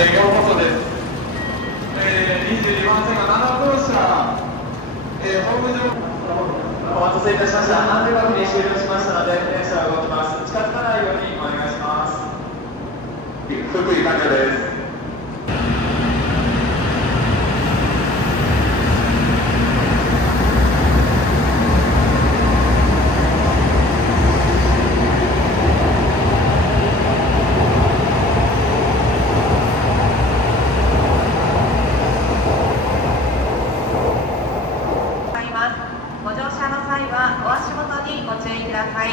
4号車です。22番線が7号車、ホーム上。お待たせいたしました。安全確認終了しましたので、電車が動きます。近づかないようにお願いします。福井患者です。ご乗車の際はお足元にご注意ください。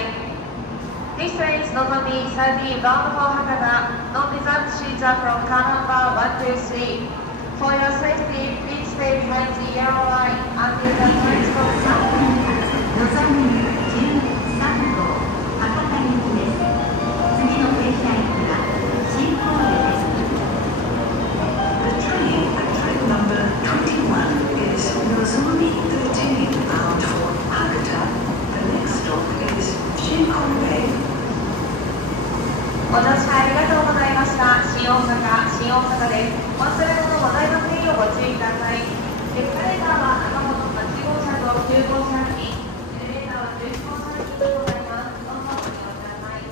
This train is Nozomi 30 bound for Hakata. Non-reserved seats are from car number 1 to 3. For your safety, please stay behind the yellow line until the train stops. のぞみ13号博多行きです。次の停車駅は新神戸です。The train at train number 21 is Nozomi 13 bound for Hakata. The next stop is Shinkonbe. ご乗車ありがとうございました。新大阪です。お忘れ物ございませんようご注意ください。エスカレーターは中本8号車と9号車付近、エレベーターは11号車付近でございます。どうぞご利用ください。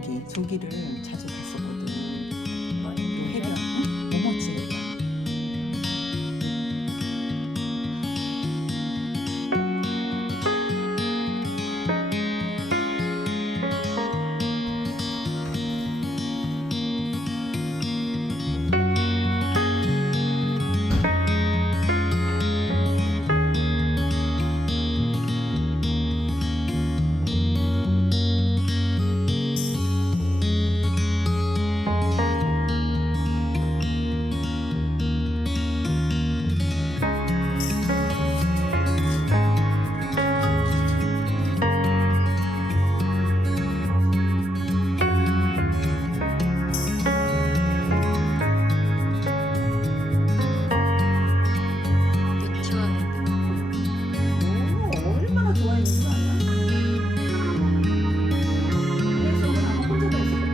조기를 자주 갔었거든. 또 해변, 응? 오모치 해변. 얼마나 좋아했는 줄 알아? 내 수업은 아마 혼자 다 했을 것 같아.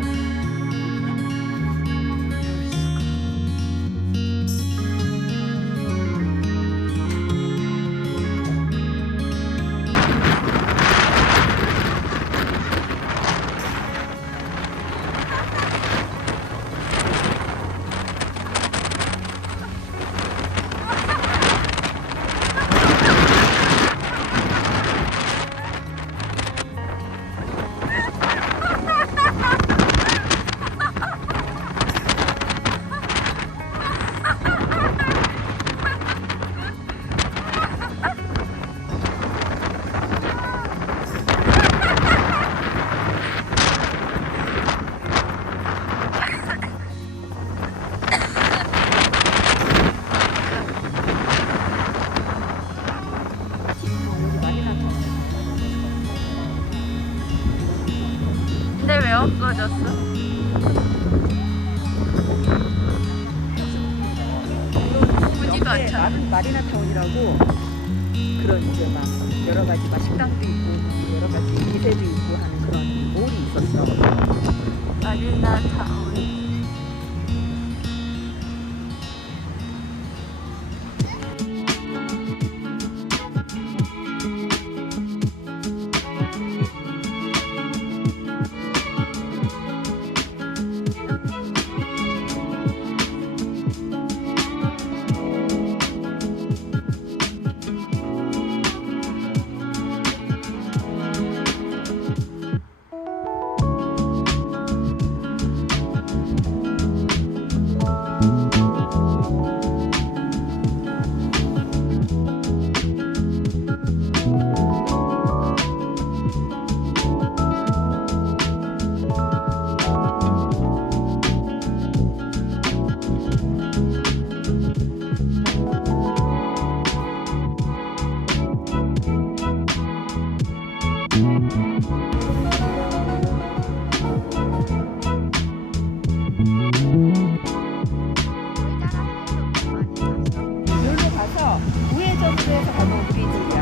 여기 많이 나타. 근데 왜 없어졌어? 보지도 않잖아. 마리나타운이라고 그런 이제 막 여러 가지 막 식당도 있고 여러 가지 기세도 있고 하는 그런 몰이 있었어. 마리나타운. 여기로 가서 우회전도에서 가는 브리지야.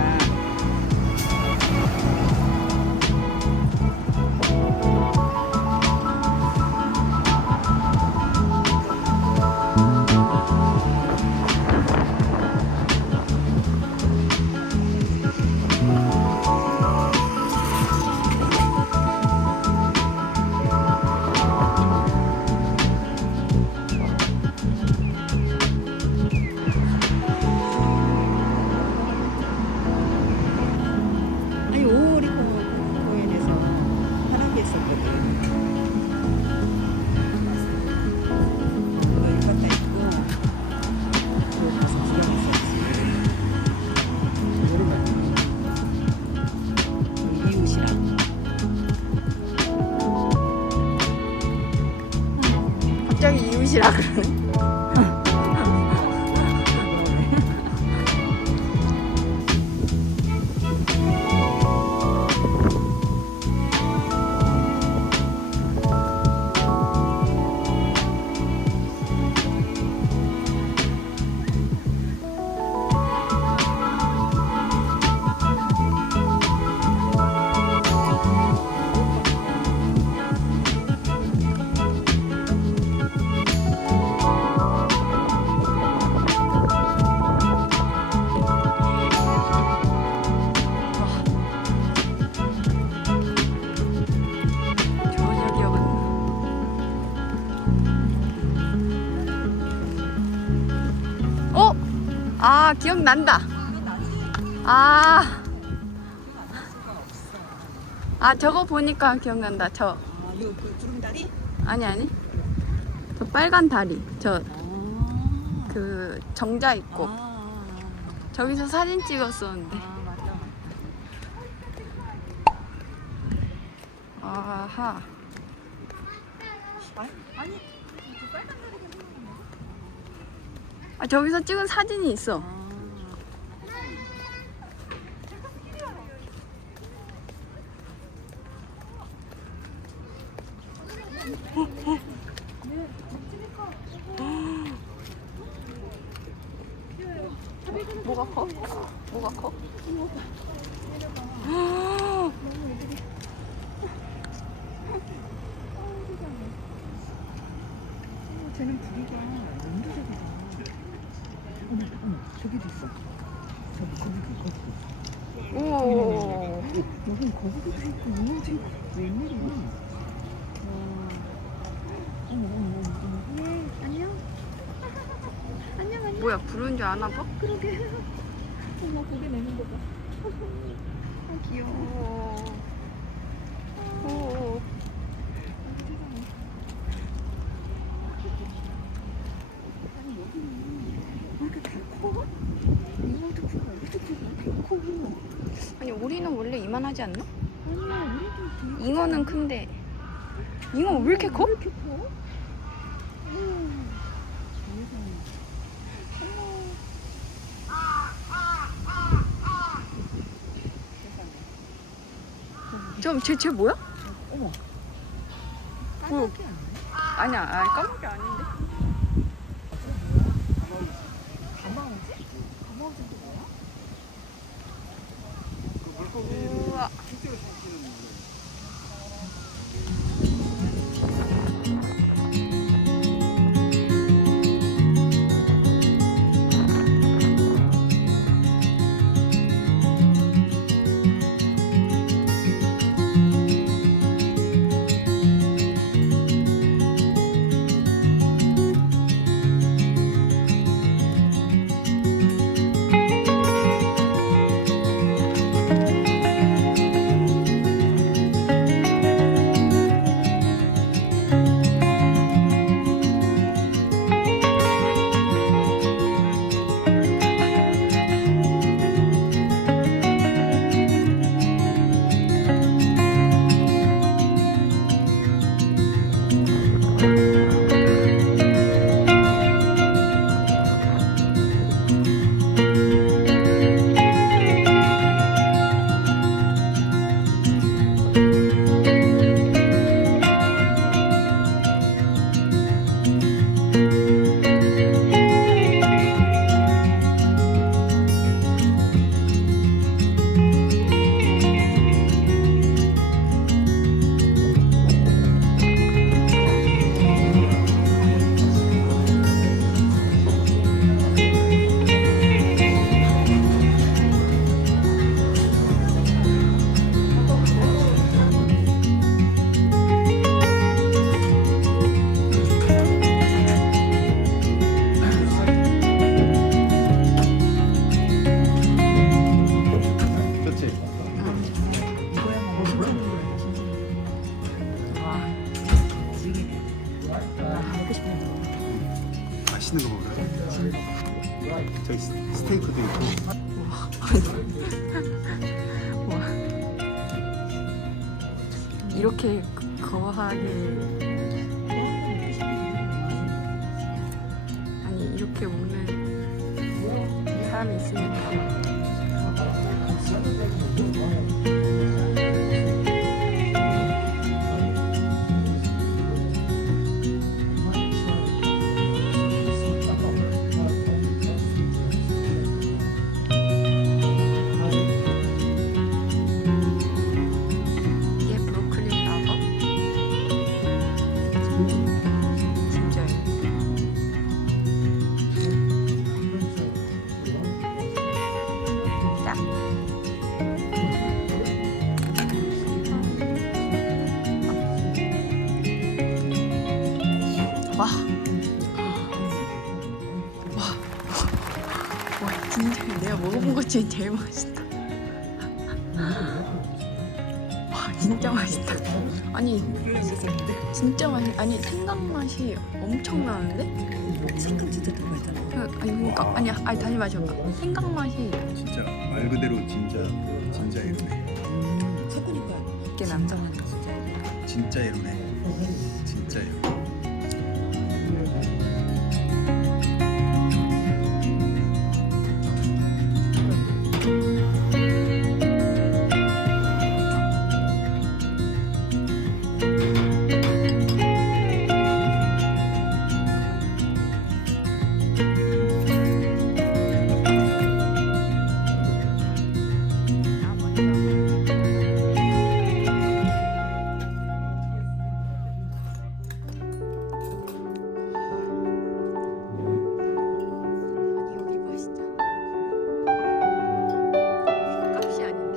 아니 오리 공원에서 하는 게 있었거든. 여기 갔다 있고 여기 가서 구경했었지. 오랜만에 이웃이랑 갑자기 이웃이라 그러네. 아, 기억난다. 아, 저거 보니까 기억난다. 아, 이거 그 구름다리? 아니. 저 빨간 다리. 아, 그 정자 있고. 아, 저기서 사진 찍었었는데. 맞다. 아하. 아니, 그 빨간 다리가 생각나네. 저기서 찍은 사진이 있어. 뭐가 커? 뭐가 커? 쟤는 부리가 온도적이다. 어머, 저기도 있어. 거기. 오. 여긴 거북이도 있고, 잉어도 있고, 웬일이야? 어머. 예, 안녕. 안녕. 뭐야, 부르는 줄 아나 봐? 그러게. 어머, 고개 내는 거 봐. 아, 귀여워. 오. 아니, 여기는 왜 이렇게 다 커? 잉어도 크고, 어디도 크고, 다 커. 아니, 우리는 원래 이만하지 않나? 아니야, 우리도 되게 잉어는 큰데. 잉어 왜 이렇게 커? 왜 이렇게 커? 쟤 뭐야? 어머. 뭐? 까맣게 안 해? 아니야, 까먹이 아닌데. 가마우지? 가마우지도 뭐야? 우와. 맛있는 거 먹어요. 저기 스테이크도 있고. 이렇게 거하게, 아니 이렇게 먹는 사람이 있으니까. 이게 브로콜리 라버. 진짜예요. 먹어본 것 중에 제일 맛있다. 와 진짜 맛있다. 아니 진짜 맛있. 아니 생강 맛이 엄청 나는데? 생강 진짜 들어가잖아. 아니 다시 마셔봐. 생강 맛이 진짜 말 그대로 진짜 이러네. 섞으니까 이게 남자 맛. 진짜 이러네. 진짜 이러네. 아니 여기 맛있잖아. 값이 아닌데?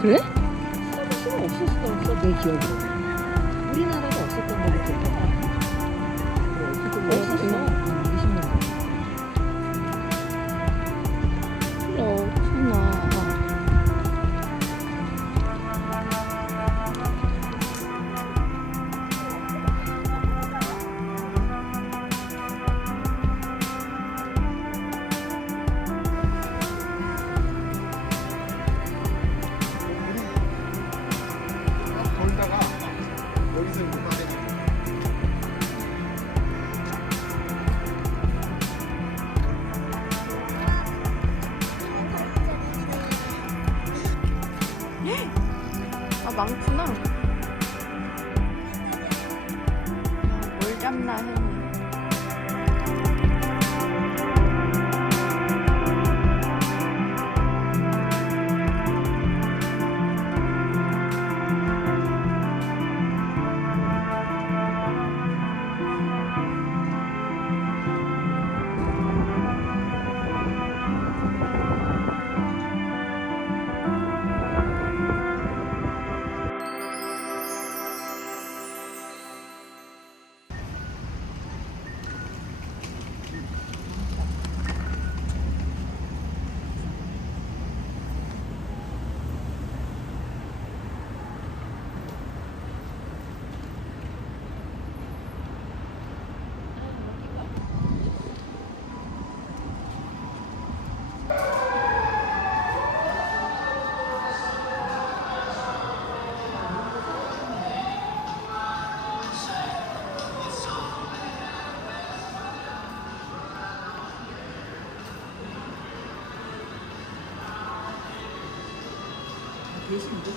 그래? 스타벅스는 없어. 기억으로. 우리나라도 없었던 데도 기억나. 없었어. 20년 전. 그렇구나. 돌다가 여기서 그만해. 아, 많구나. 뭘 잡나 했네. 계신데?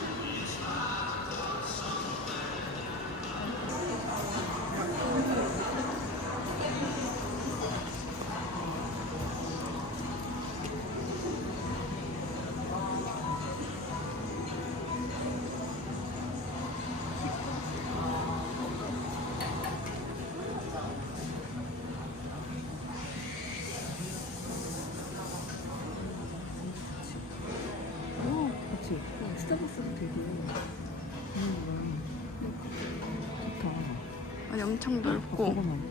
그치. 스타벅스도 되게 좋다. 아니, 엄청 넓고. 조그맣고.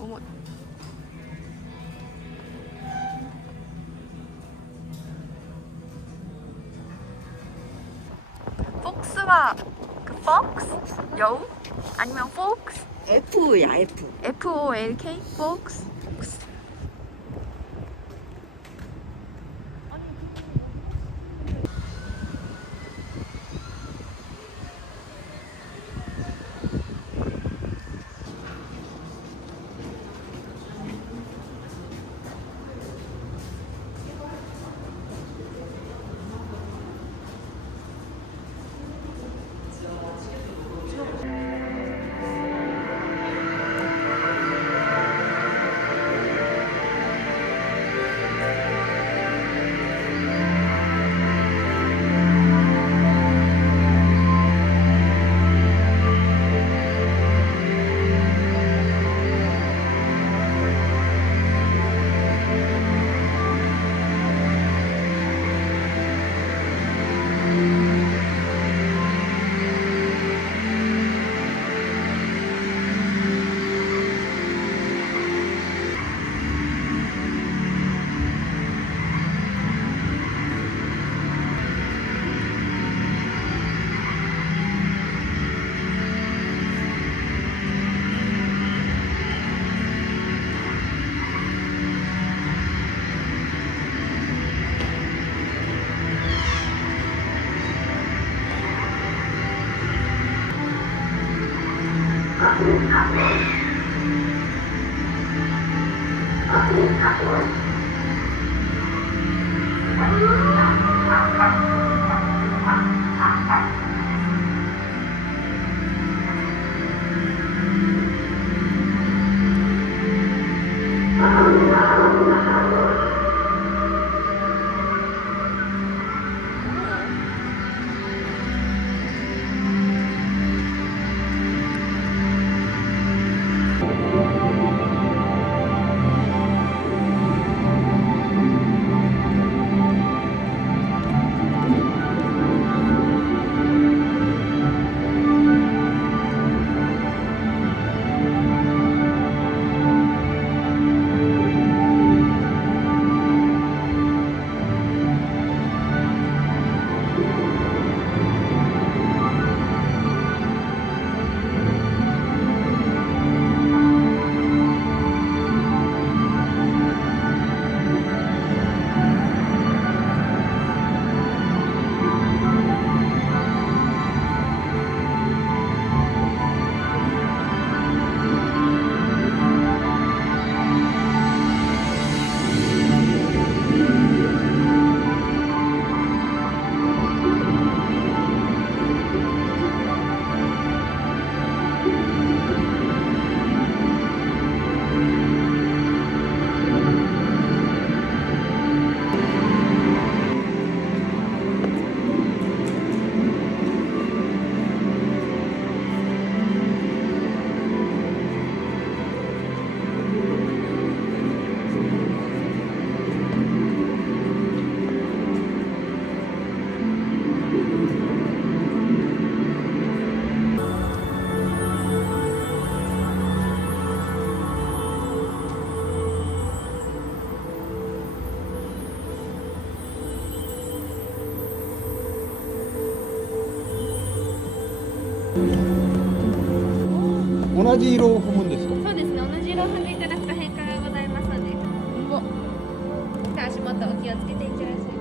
어머. 폭스와 그 폭스? 여우? 아니면 폭스? F야 F. FOLK? 폭스? 同じ色を踏むんですか？そうですね、同じ色を踏んでいただくと変化がございますので。で足元お気をつけていってらっしゃい。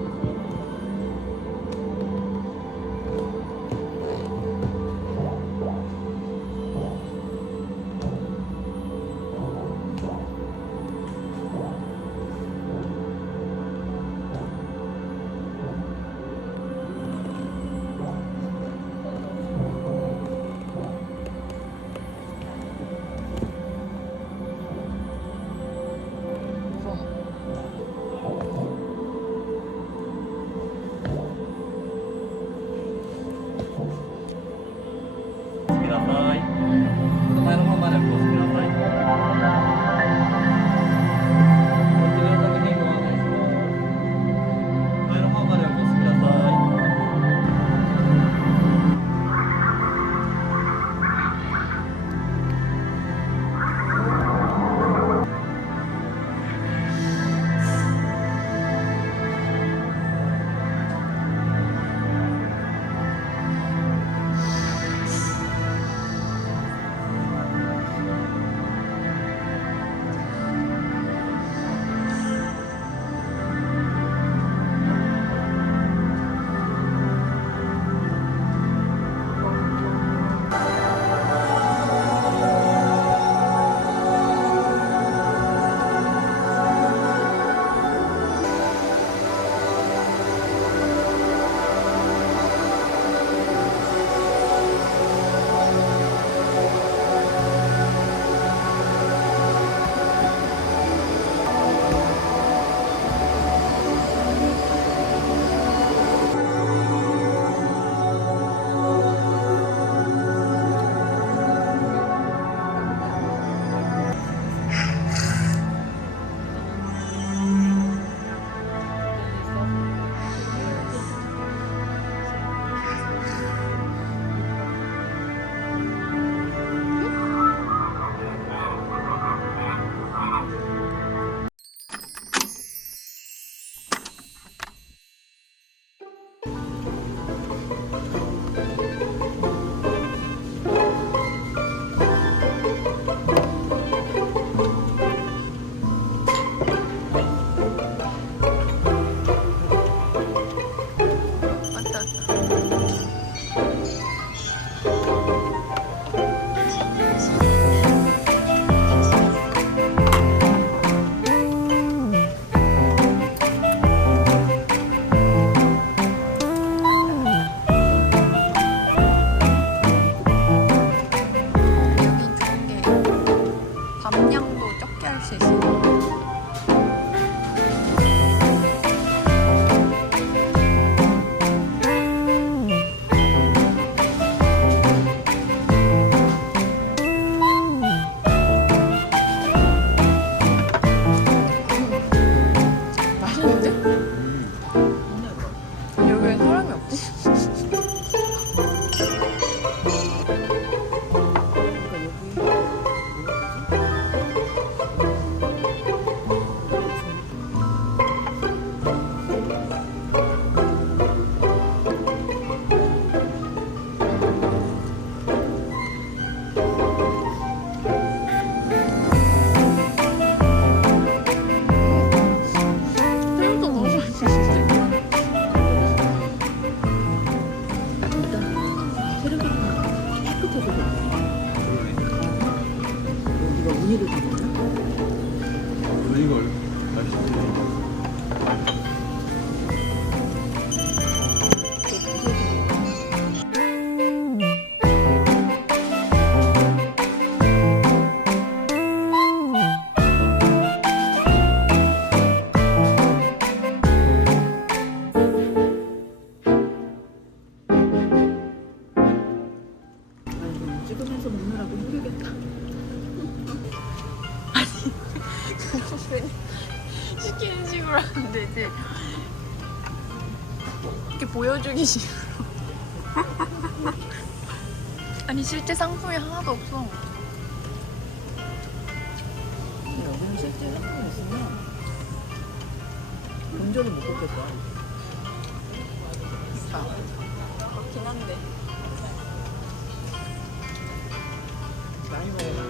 감량도 적게 할 수 있어요. 맛있는데? 여기 왜 사람이 없지? 새우도 너무 맛있는데? 이걸 맛있지. 찍으면서 먹느라고 힘들겠다. 시키는 식으로 하면 되지. 이렇게 보여주기 싫어. 아니 실제 상품이 하나도 없어. 여기는 실제 상품이 있으면 본전을 못 뽑겠다. 그렇긴 한데. 많이 먹어봐.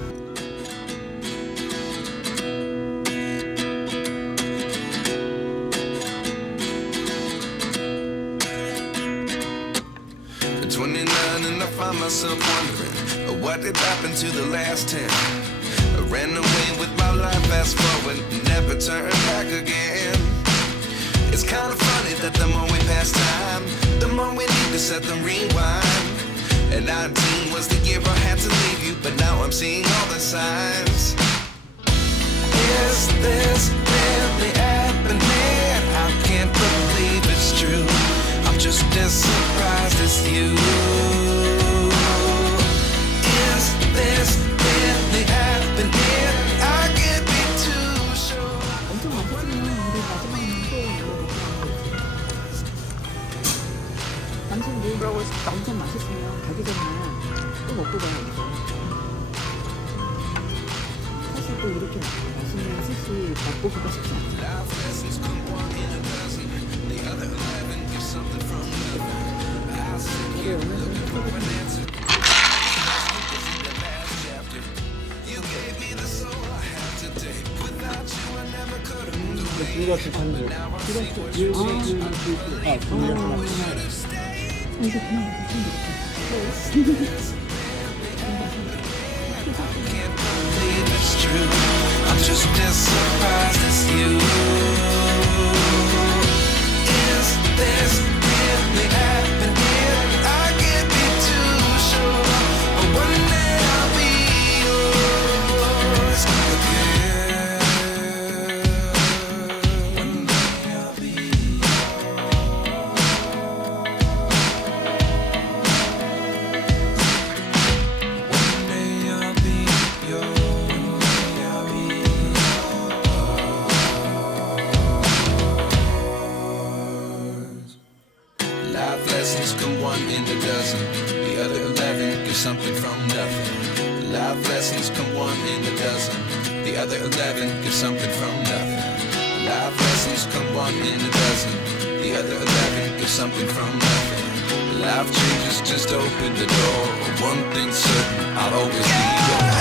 At 29 and I find myself wondering what did happen to the last 10. I ran away with my life, fast forward, never turn back again. It's kind of funny that the more we pass time, the more we need to set the rewind. And 19 was the year I had to leave you, but now I'm seeing all the signs. Is this really happening? I can't believe it's true. I'm just as surprised as you. Is this really happening? I can't be too sure. 엄청 맛있으면 우리 마지막에는 또 당신들 엄청 맛있으면 가기 전에 또 먹고 가야죠. 사실 또 이렇게 맛있는 스시 맛보기가 쉽지 않아요. 우리 오늘 불같이 산들. I'm just as surprised as you. Is this really happening? I can't be too sure, but one day I'll be yours again. One day I'll be One day I'll be yours. Life lessons come one in a dozen. The other 11 give something from nothing. Life lessons come one in a dozen. The other 11 give something from nothing. Life lessons come one in a dozen. The other 11 give something from nothing. Life changes just open the door. One thing's certain, I'll always be yours.